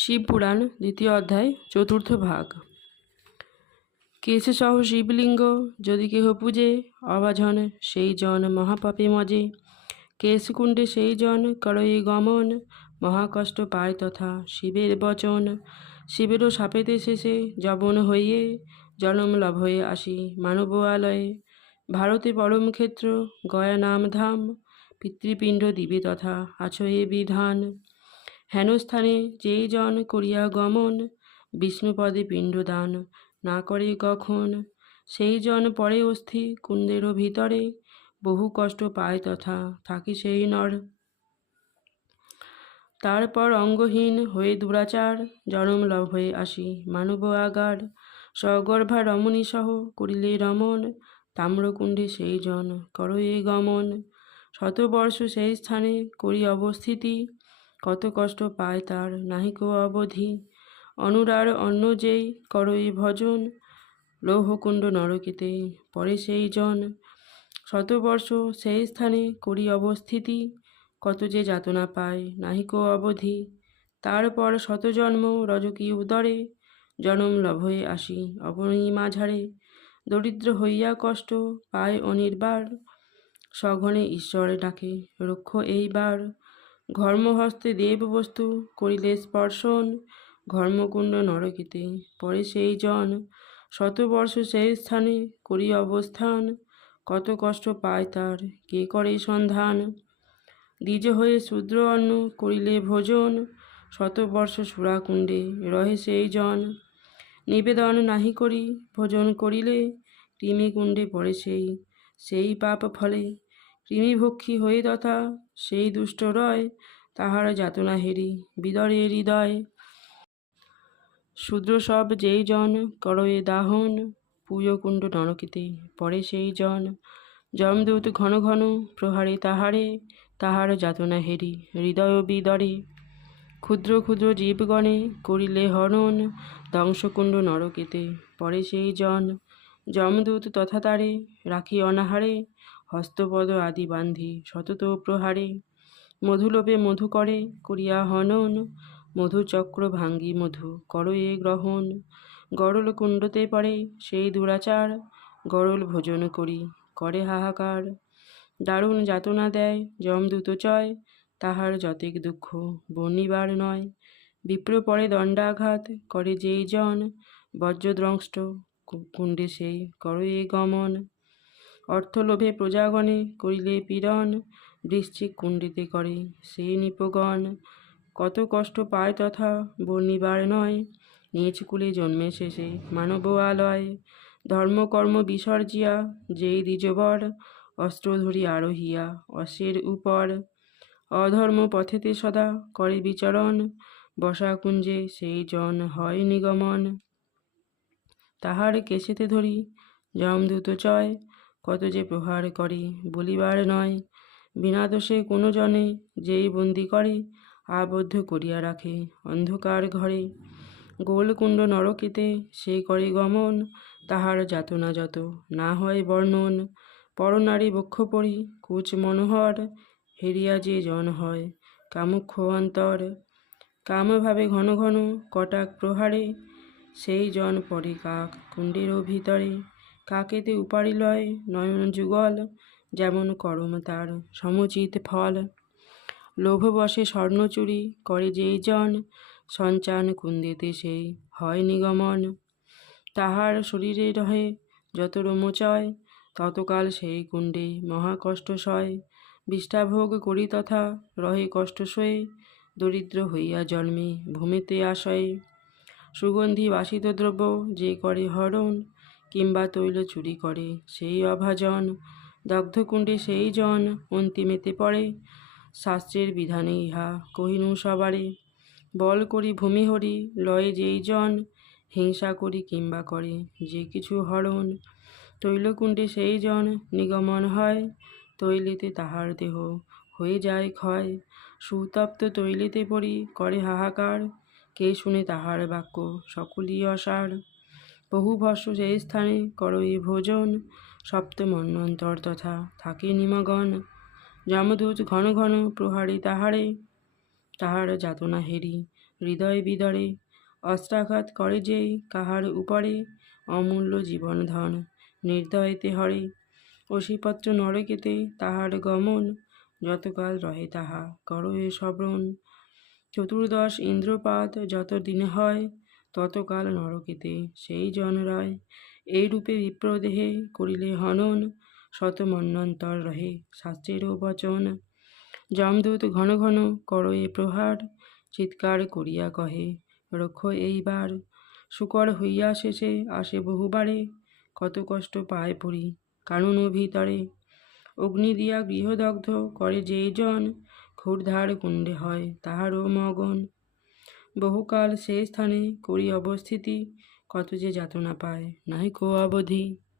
শিবপুরাণ দ্বিতীয় অধ্যায়, চতুর্থ ভাগ। কেশসহ শিবলিঙ্গ, যদি কেহ পূজে অবাঝন সেই জন মহাপাপে মজে। কেশকুণ্ডে সেই জন করয়ে গমন, মহাকষ্ট পায় তথা শিবের বচন। শিবেরও সাপেতে শেষে যবন হইয়ে, জনম লভ হয়ে আসি মানব আলয়ে ভারতে পরম ক্ষেত্র, গয়া নাম ধাম, পিতৃপিণ্ড দিবে তথা আছয়ে বিধান। হেনস্থানে যেই জন করিয়া গমন, বিষ্ণুপদে পিণ্ডদান না করে কখন? সেই জন পরে অস্থি কুণ্ডেরও ভিতরে, বহু কষ্ট পায় তথা থাকি সেই নর। তারপর অঙ্গহীন হয়ে দুরাচার, জনম লভ হয়ে আসি মানব আগার। সগর্ভা রমণী সহ করিলে রমন তাম্রকুণ্ডে সেই জন করয়ে গমন। শতবর্ষ সেই স্থানে করি অবস্থিতি কত কষ্ট পায় তার নাহিক অবধি। অনুরার অন্য যেই করই ভজন, লৌহকুণ্ড নরকেতে পরে সেই জন। শতবর্ষ সেই স্থানে করি অবস্থিতি, কত যে যাতনা পায় নাহিক অবধি। তারপর শতজন্ম রজকী উদরে, জনম লভয়ে আসি অবনী মাঝারে। দরিদ্র হইয়া কষ্ট পায় অনির্বার সঘনে ঈশ্বর ডাকে রক্ষ এইবার। ঘর্মহস্তে দেব বস্তু করিলে স্পর্শন, ঘর্মকুণ্ড নরকিতে। পরে সেই জন শতবর্ষ সেই স্থানে করি অবস্থান, কত কষ্ট পায় তার, কে করে সন্ধান? দ্বিজ হয়ে শূদ্র অন্ন করিলে ভোজন, শতবর্ষ সুরাকুণ্ডে রহে সেই জন নিবেদন নাহি করি, ভোজন করিলে কৃমিকুণ্ডে পড়ে সেই সেই পাপ ফলে কৃমিভক্ষী হয়ে তথা সেই দুষ্ট রয় তাহার যাতনা হেরি, বিদরে হৃদয়। শূদ্র সব যেই জন করয়ে দাহন পুয়কুণ্ড নরকিতে পরে সেই জন। যমদূত ঘন ঘন প্রহারে তাহারে, তাহার যাতনা হেরি, হৃদয় বিদরে। ক্ষুদ্র ক্ষুদ্র জীবগণে করিলে হরণ ধ্বংসকুণ্ড নরকেতে পরে সেই জন। যমদূত তথা তারে রাখি অনাহারে হস্তপদ আদি বান্ধি সতত প্রহারে মধুলোপে মধু করে, করিয়া হনন, মধুচক্র ভাঙ্গি মধু কর এ গ্রহণ। গরল কুণ্ডতে পড়ে সেই দুরাচার, গরল ভোজন করি, করে হাহাকার। দারুণ যাতনা দেয় যমদূত চয়, তাহার যতেক দুঃখ বনিবার নয়। বিপ্র পরে দণ্ডাঘাত, করে যেই জন, বজ্রদ্রংষ্ট কুণ্ডে সেই করয়ে গমন। অর্থলোভে প্রজাগণে করিলে পীড়ন বৃশ্চিক কুণ্ডিতে করে সেই নিপগণ। কত কষ্ট পায় তথা বর্ণিবার নয়, নিজ কুলে জন্মে শেষে মানব আলয় ধর্মকর্ম বিসর্জিয়া যেই দ্বিজবর, অস্ত্র ধরি আরোহিয়া অশ্বের উপর। অধর্ম পথেতে সদা করে বিচরণ, বসাকুঞ্জে সেই জন হয় নিগমন। তাহার কেশেতে ধরি যমদূত চয় কত যে প্রহার করে, বলিবার নয়। বিনা দোষে কোনো জনে যেই বন্দি করে, আবদ্ধ করিয়া রাখে অন্ধকার ঘরে। গোলকুণ্ড নরকেতে সে করে গমন, তাহার যাতনা যত। না হয় বর্ণন, পরনারী বক্ষ পরি কুচ মনোহর, হেরিয়া যে জন হয়, কামুক্ষ অন্তর। কামভাবে ঘন ঘন কটাক প্রহারে, সেই জন পরে কাক কুণ্ডেরও ভিতরে। কাকেতে উপারি লয় নয়ন যুগল, যেমন করম তার সমুচিত ফল। লোভ লোভবশে স্বর্ণচুরি করে যেই জন, সঞ্চান কুন্দেতে সেই হয় নিগমন। তাহার শরীরে রহে যত রোমচয়, ততকাল সেই কুণ্ডে মহাকষ্ট সয়। বিষ্ঠাভোগ করি তথা রহে কষ্ট সয়ে, দরিদ্র হইয়া জন্মে ভূমিতে আশয়ে সুগন্ধি বাসিত দ্রব্য যে করে হরণ কিংবা তৈল চুরি করে, সেই অভাজন। দগ্ধকুণ্ডে সেই জন অন্তিমেতে পড়ে, শাস্ত্রের বিধানে ইহা কহিনু সবারে। বল করি ভূমি হরি, লয়ে যেই জন হিংসা করি কিংবা করে, যে কিছু হরণ। তৈলকুণ্ডে সেই জন নিগমন হয়, তৈলেতে তাহার দেহ হয়ে যায় ক্ষয়। সুতপ্ত তৈলেতে পড়ি, করে হাহাকার, কে শুনে তাহার বাক্য সকলই অসার। বহু ভস্য সেই স্থানে করই ভোজন, সপ্ত মন্বন্তর তথা থাকে নিমগণ যমদূত ঘন ঘন প্রহারে তাহারে, তাহার যাতনা হেরি হৃদয় বিদরে। অস্ত্রাঘাত করে যেই কাহার উপরে, অমূল্য জীবন ধন নির্দয়তে হরে। অসিপত্র নরকেতে তাহার গমন, যতকাল রহে তাহা করো এ শ্রবণ চতুর্দশ ইন্দ্রপাত যত দিন হয় ততকাল নরকেতে। সেই জনরায় এই রূপে বিপ্রদেহে করিলে হনন শত মন্বন্তর রহে। শাস্ত্রেরও বচন, যমদূত ঘন ঘন করো এ প্রহার, চিৎকার করিয়া কহে, রক্ষ এইবার শুকর হইয়া শেষে আসে বহুবারে। কত কষ্ট পায় পড়ি কানুন ভিতরে। অগ্নি দিয়া গৃহদগ্ধ করে যেই জন ক্ষুরধার কুণ্ডে হয়, তাহারও মগন বহুকাল সে স্থানে করি অবস্থিতি কত যে যাতনা পায় নাহি কো অবধি।